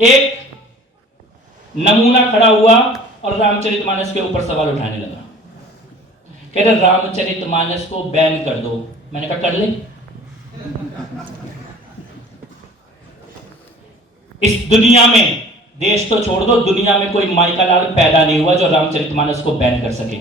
एक नमूना खड़ा हुआ और रामचरितमानस के ऊपर सवाल उठाने लगा। कह रहे रामचरितमानस को बैन कर दो। मैंने कहा कर ले। इस दुनिया में, देश तो छोड़ दो, दुनिया में कोई माइका लाल पैदा नहीं हुआ जो रामचरितमानस को बैन कर सके।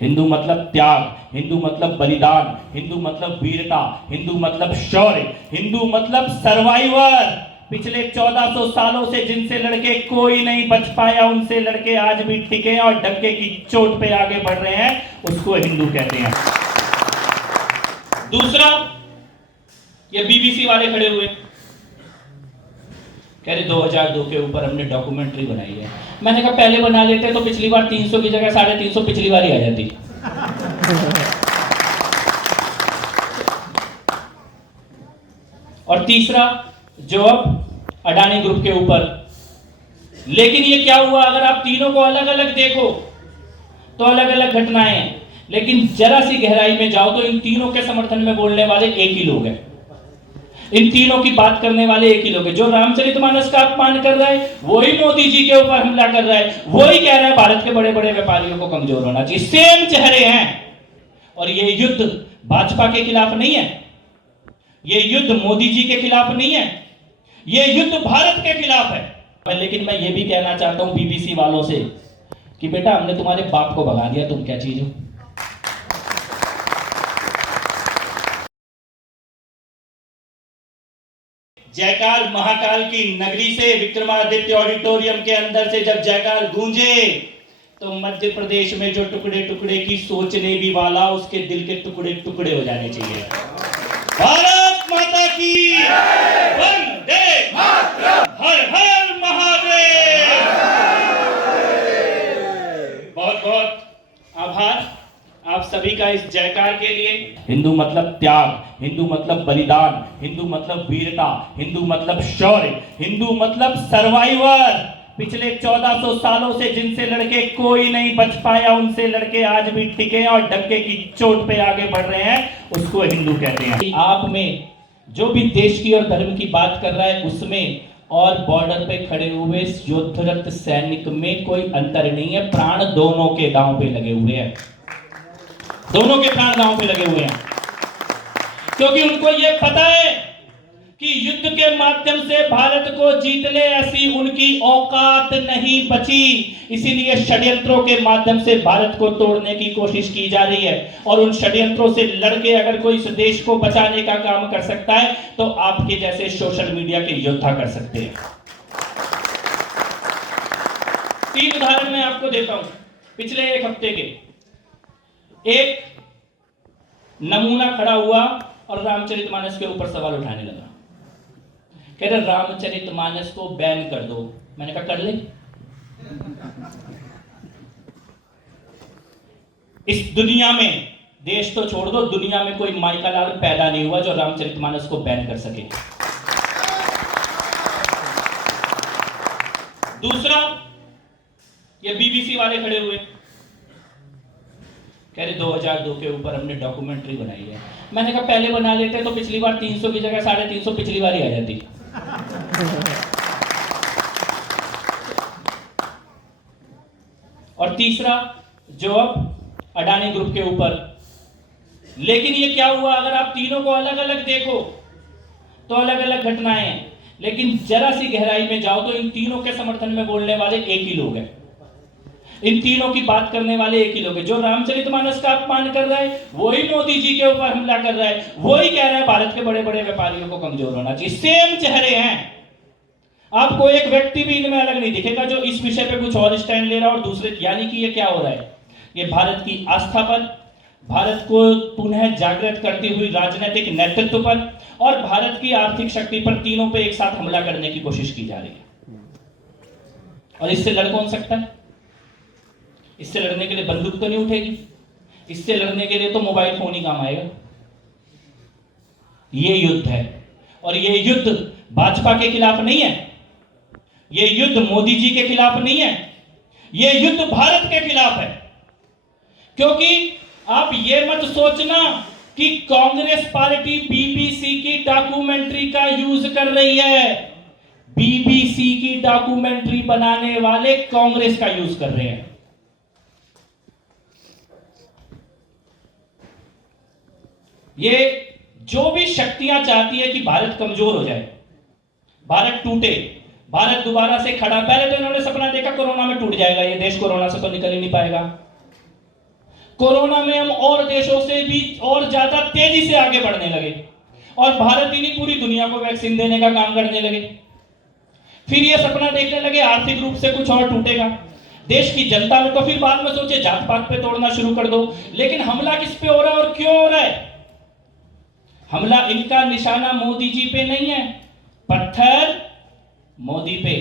हिंदू मतलब त्याग, हिंदू मतलब बलिदान, हिंदू मतलब वीरता, हिंदू मतलब शौर्य, हिंदू मतलब सर्वाइवर। पिछले 1400 सालों से जिनसे लड़के कोई नहीं बच पाया, उनसे लड़के आज भी टिके और डंके की चोट पे आगे बढ़ रहे हैं, उसको हिंदू कहते हैं। दूसरा, ये बीबीसी वाले खड़े हुए, कह रहे 2002 के ऊपर हमने डॉक्यूमेंट्री बनाई है। मैंने कहा पहले बना लेते तो पिछली बार 300 की जगह 350 पिछली बार ही आ जाती। और तीसरा, जो अब अडानी ग्रुप के ऊपर। लेकिन ये क्या हुआ, अगर आप तीनों को अलग अलग देखो तो अलग अलग घटनाएं हैं, लेकिन जरा सी गहराई में जाओ तो इन तीनों के समर्थन में बोलने वाले एक ही लोग हैं। इन तीनों की बात करने वाले एक ही लोग हैं। जो रामचरितमानस का अपमान कर रहा है वही मोदी जी के ऊपर हमला कर रहा है, वही कह रहा है भारत के बड़े बड़े व्यापारियों को कमजोर होना चाहिए। सेम चेहरे हैं। और ये युद्ध भाजपा के खिलाफ नहीं है, ये युद्ध मोदी जी के खिलाफ नहीं है, ये युद्ध भारत के खिलाफ है। लेकिन मैं ये भी कहना चाहता हूं बीबीसी वालों से कि बेटा हमने तुम्हारे बाप को भगा दिया, तुम क्या चीज हो। जयकार महाकाल की नगरी से विक्रमादित्य ऑडिटोरियम के अंदर से जब जयकार गूंजे तो मध्य प्रदेश में जो टुकड़े टुकड़े की सोचने भी वाला, उसके दिल के टुकड़े टुकड़े हो जाने चाहिए। भारत माता की वंदे मातरम, हर हर महादेव। बहुत बहुत आभार आप सभी का इस जयकार के लिए। हिंदू मतलब त्याग, हिंदू मतलब बलिदान, हिंदू मतलब वीरता, हिंदू मतलब शौर्य, हिंदू मतलब सर्वाइवर। पिछले 1400 सालों से जिनसे लड़के कोई नहीं बच पाया, उनसे लड़के आज भी टिके और डंके की चोट पे आगे बढ़ रहे हैं, उसको हिंदू कहते हैं। आप में जो भी देश की और धर्म की बात कर रहा है उसमें और बॉर्डर पे खड़े हुए योद्धरत सैनिक में कोई अंतर नहीं है। प्राण दोनों के दांव पे लगे हुए हैं, दोनों के प्राण दांव पे लगे हुए हैं, क्योंकि उनको यह पता है कि युद्ध के माध्यम से भारत को जीत ले ऐसी उनकी औकात नहीं बची। इसीलिए षड्यंत्रों के माध्यम से भारत को तोड़ने की कोशिश की जा रही है। और उन षड्यंत्रों से लड़के अगर कोई इस देश को बचाने का काम कर सकता है तो आपके जैसे सोशल मीडिया के योद्धा कर सकते हैं। 3 उदाहरण मैं आपको देता हूं पिछले एक हफ्ते के। एक नमूना खड़ा हुआ और रामचरितमानस के ऊपर सवाल उठाने लगा। कह रहे रामचरितमानस को बैन कर दो। मैंने कहा कर ले। इस दुनिया में, देश तो छोड़ दो, दुनिया में कोई माइका लाल पैदा नहीं हुआ जो रामचरितमानस को बैन कर सके। दूसरा, ये बीबीसी वाले खड़े हुए, कह रहे 2002 के ऊपर हमने डॉक्यूमेंट्री बनाई है। मैंने कहा पहले बना लेते तो पिछली बार 300 की जगह 350 पिछली बार ही आ जाती। और तीसरा, जो अब अडानी ग्रुप के ऊपर। लेकिन ये क्या हुआ, अगर आप तीनों को अलग अलग देखो तो अलग अलग घटनाएं हैं, लेकिन जरा सी गहराई में जाओ तो इन तीनों के समर्थन में बोलने वाले एक ही लोग हैं। इन तीनों की बात करने वाले एक ही लोग हैं। जो रामचरितमानस का अपमान कर रहा है वही मोदी जी के ऊपर हमला कर रहा है, वही कह रहा है भारत के बड़े बड़े व्यापारियों को कमजोर होना चाहिए। सेम चेहरे हैं। आपको एक व्यक्ति भी इनमें अलग नहीं दिखेगा जो इस विषय पे कुछ और स्टैंड ले रहा है और दूसरे, यानी कि ये क्या हो रहा है, ये भारत की आस्था पर, भारत को पुनः जागृत करती हुई राजनीतिक नेतृत्व पर और भारत की आर्थिक शक्ति पर, तीनों पे एक साथ हमला करने की कोशिश की जा रही है। और इससे लड़ कौन सकता है? इससे लड़ने के लिए बंदूक तो नहीं उठेगी, इससे लड़ने के लिए तो मोबाइल फोन ही काम आएगा। ये युद्ध है और ये युद्ध भाजपा के खिलाफ नहीं है, ये युद्ध मोदी जी के खिलाफ नहीं है, ये युद्ध भारत के खिलाफ है। क्योंकि आप ये मत सोचना कि कांग्रेस पार्टी बीबीसी की डॉक्यूमेंट्री का यूज कर रही है। बीबीसी की डॉक्यूमेंट्री बनाने वाले कांग्रेस का यूज कर रहे हैं। ये जो भी शक्तियां चाहती है कि भारत कमजोर हो जाए, भारत टूटे, भारत दोबारा से खड़ा, पहले तो इन्होंने सपना देखा कोरोना में टूट जाएगा ये देश, कोरोना से तो निकल ही नहीं पाएगा, कोरोना में हम और देशों से भी और ज्यादा तेजी से आगे बढ़ने लगे और भारत ही नहीं पूरी दुनिया को वैक्सीन देने का काम करने लगे। फिर ये सपना देखने लगे आर्थिक रूप से कुछ और टूटेगा देश की जनता में, तो फिर बाद में सोचे जात पात पे तोड़ना शुरू कर दो। लेकिन हमला किस पे हो रहा है और क्यों हो रहा है? हमला इनका निशाना मोदी जी पे नहीं है, पत्थर मोदी पे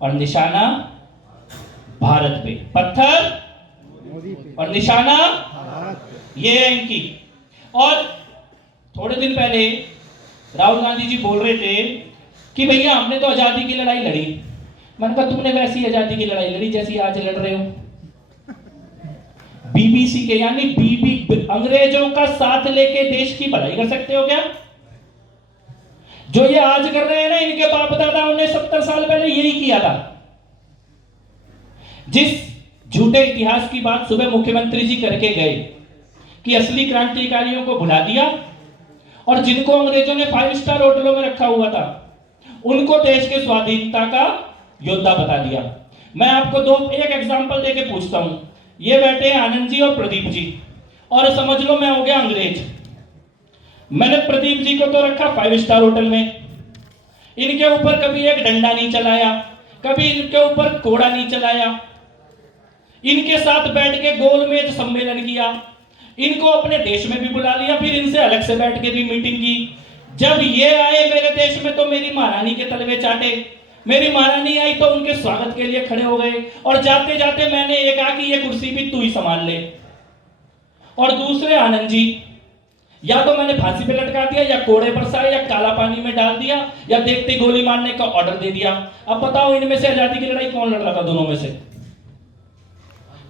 और निशाना भारत पे, पत्थर और निशाना ये है इनकी। और थोड़े दिन पहले राहुल गांधी जी बोल रहे थे कि भैया हमने तो आजादी की लड़ाई लड़ी। मैंने कहा तुमने वैसी आजादी की लड़ाई लड़ी जैसी आज लड़ रहे हो। बीबीसी के यानी अंग्रेजों का साथ लेके देश की भलाई कर सकते हो क्या? जो ये आज कर रहे हैं ना, इनके बाप दादाओं ने 70 साल पहले यही किया था। जिस झूठे इतिहास की बात सुबह मुख्यमंत्री जी करके गए कि असली क्रांतिकारियों को भुला दिया और जिनको अंग्रेजों ने 5 स्टार होटलों में रखा हुआ था उनको देश के स्वाधीनता का योद्धा बता दिया। मैं आपको एक एग्जांपल देके पूछता हूं। ये बैठे हैं आनंद जी और प्रदीप जी, और समझ लो मैं हो गया अंग्रेज। मैंने प्रदीप जी को तो रखा 5 स्टार होटल में, इनके ऊपर कभी एक डंडा नहीं चलाया, कभी इनके ऊपर कोड़ा नहीं चलाया, इनके साथ बैठ के गोल मेज सम्मेलन किया, इनको अपने देश में भी बुला लिया, फिर इनसे अलग से बैठ के भी मीटिंग की। जब ये आए मेरे देश में तो मेरी महारानी के तलवे चाटे, मेरी महारानी आई तो उनके स्वागत के लिए खड़े हो गए और जाते जाते मैंने ये कहा कि ये कुर्सी भी तू ही संभाल ले। और दूसरे आनंद जी, या तो मैंने फांसी पे लटका दिया या कोड़े पर साए या काला पानी में डाल दिया या देखते गोली मारने का ऑर्डर दे दिया। अब बताओ इनमें से आजादी की लड़ाई कौन लड़ रहा था? दोनों में से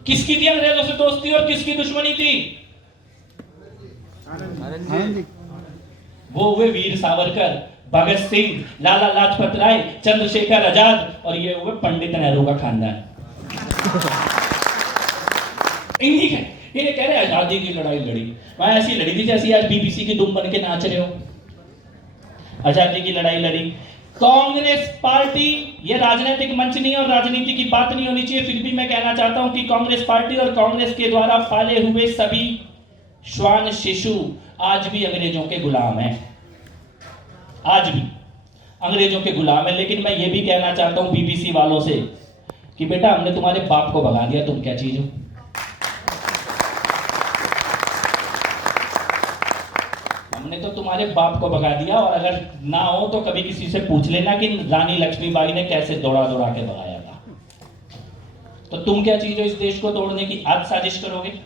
किसकी थी अंग्रेजों से दोस्ती और किसकी दुश्मनी थी? वो हुए वीर सावरकर, भगत सिंह, लाला लाजपत राय, चंद्रशेखर आजाद, और ये हुए पंडित नेहरू का खानदान। इन्हीं के ये कह रहे आजादी की लड़ाई लड़ी। मैं ऐसी लड़ी थी जैसी आज बीबीसी की दुम बन के नाच रहे हो। आजादी की लड़ाई लड़ी। कांग्रेस पार्टी, ये राजनीतिक मंच नहीं और राजनीति की बात नहीं होनी चाहिए, फिर भी मैं कहना चाहता हूं कि कांग्रेस पार्टी और कांग्रेस के द्वारा पाले हुए सभी श्वान शिशु आज भी अंग्रेजों के गुलाम हैं, आज भी अंग्रेजों के गुलाम है। लेकिन मैं ये भी कहना चाहता हूं बीबीसी वालों से कि बेटा हमने तुम्हारे बाप को भगा दिया, तुम क्या चीज हो? हमने तो तुम्हारे बाप को भगा दिया, और अगर ना हो तो कभी किसी से पूछ लेना कि रानी लक्ष्मीबाई ने कैसे दौड़ा दौड़ा के भगाया था। तो तुम क्या चीज हो इस देश को तोड़ने की? आज साजिश करोगे?